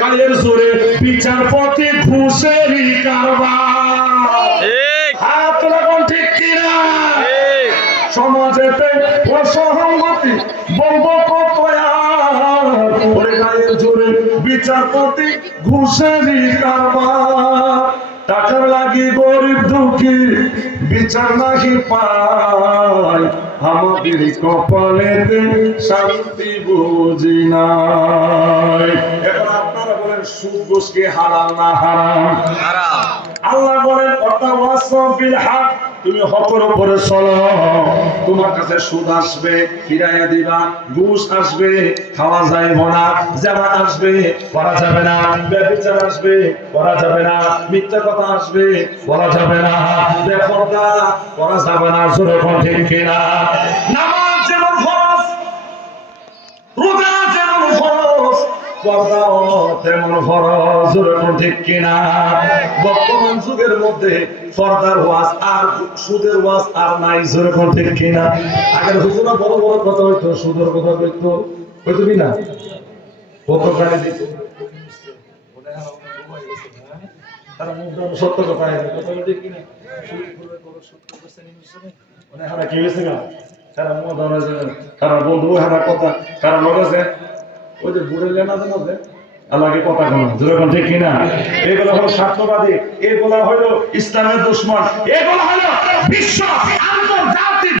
গায়ের জোরে বিচারপতি ঘুষেরই কারবার। হাত লাগান ঠিক কিনা? সমাজেতে অসহমতি বলবো কত আর, ওরে গায়ের জোরে বিচারপতি ঘুষেরই কারবার। টাকার লাগি গরিব দুঃখী বিচার নাহি পায়, আমাদের কপালেতে শান্তি বুঝি নাই। এখন আপনারা বলেন সুদ ঘুষ কি হালাল না হারাম? আল্লাহ বলেন ওয়াতাওয়াসাবিল হক, তুমি হকের উপরে চলো। তোমার কাছে সুদ আসবে ফিরাইয়া দিবা, ঘুষ আসবে খাওয়া যাইব না, জামাত আসবে করা যাবে না, ব্যভিচার আসবে করা যাবে না, মিথ্যা কথা আসবে বলা যাবে না, বেপরদা করা যাবে না। জোরে কোন ঠিক কিনা? নামাজ যেমন ফরজ, রোজা যেমন ফরজ, পর্দাও তেমন ফরজ। জোরে কোন ঠিক কিনা? বর্তমান যুগের মধ্যে পর্দার ওয়াজ আর সুদের ওয়াজ আর নাই। জোরে কোন ঠিক কিনা? আগের হুজুরা বড় বড় কথা হইতো, সুদের কথা কইতো, হইতো কি না? কত গালি দিত, তারা মুখ সত্য কথা কথা ঠিক কিনা? মানে হারা কি হয়েছে না, তারা মুখ ধরেছে, তারা বন্ধু হারা কথা, তারা লোক আছে ওই যে বুড়ে লেনা আছে আল্লাহকে কথা কোনো। যেরকম ঠিক কিনা? এগুলো হলো স্বার্থবাদী, এগুলো হলো ইসলামের দুশ্মন, এগুলো হলো বিশ্ব আন্তর্জাতিক